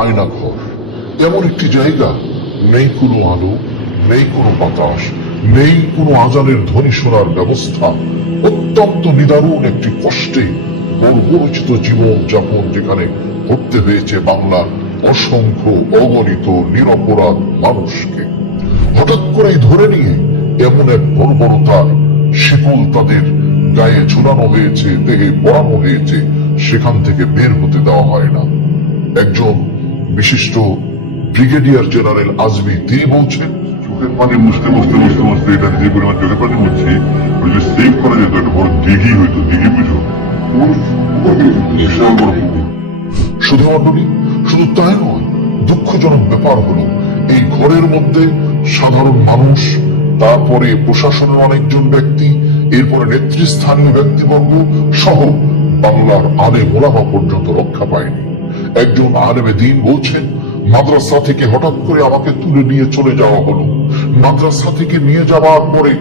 আয়না ঘর। এমন একটি জায়গা, নেই কোনো আলো, নেই কোনো বাতাস, নেই কোনো আজানের ধ্বনি শোনার ব্যবস্থা। অত্যন্ত নিদারুণ একটি কষ্টে বর্বরচিত জীবন যাপন যেখানে করতে হয়েছে বাংলার অসংখ্য অগণিত নিরপরাধ মানুষকে। হঠাৎ করেই ধরে নিয়ে এমন এক বর্বরতার শিকল তাদের গায়ে ঝুলানো হয়েছে, দেহে পড়ানো হয়েছে, সেখান থেকে বের হতে দেওয়া হয় না। একজন বিশিষ্ট ব্রিগেডিয়ার জেনারেল আজমি তিনি বলছেন চোখের পানি মুছতে মুছতে মুছতে মুছতে এটা যে পরিমাণ চোখের পানি মুছছি ওই যে সেভ করা যেত একটা বড় দিঘি হইতো দিঘি বুঝো। শুধু মণ্ডলী শুধু তাই নয় দুঃখজনক ব্যাপার হলো এই ঘরের মধ্যে সাধারণ মানুষ তারপরে প্রশাসনের অনেকজন ব্যক্তি এরপরে নেতৃস্থানীয় ব্যক্তিবর্গ সহ বাংলার আলে মোলামা পর্যন্ত রক্ষা পায়নি। একজন আলেমে দিন বলছেন, মাদ্রাসা থেকে হঠাৎ করে আমাকে তুলে নিয়ে চলে যাওয়া হলো। মাদ্রাসা থেকে নিয়ে যাওয়ার পরে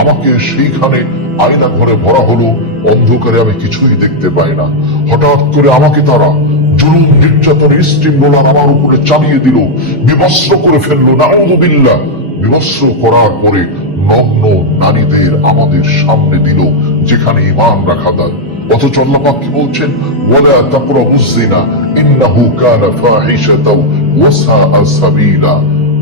আমাকে সেইখানে আয়না ঘরে ভরা হলো, অন্ধকারে আমি কিছুই দেখতে পাই না। হঠাৎ করে আমাকে তারা জুলুম, নির্যাতন, স্টিম রোলার আমার উপরে চালিয়ে দিল বিবস্ত্র করে ফেলল। নাউদুবিল্লাহ বিবস্ত্র করার পরে নগ্ন নারীদের আমাদের সামনে দিল, যেখানে ইমান রাখা দেয় অথচ আল্লাপাক কি বলছেন? যিনা, ইন্নাহু কানা ফাহিশাতাও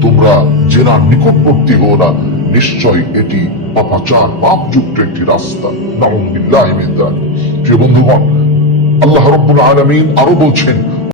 তোমরা জেনার নিকটবর্তী হও না। নিশ্চয় এটি পাপাচার পাপযুক্ত একটি রাস্তা। নাউযুবিল্লাহি মিন যালিক। প্রিয় বন্ধুগণ, আল্লাহ রব্বুল আলামিন আরও বলছেন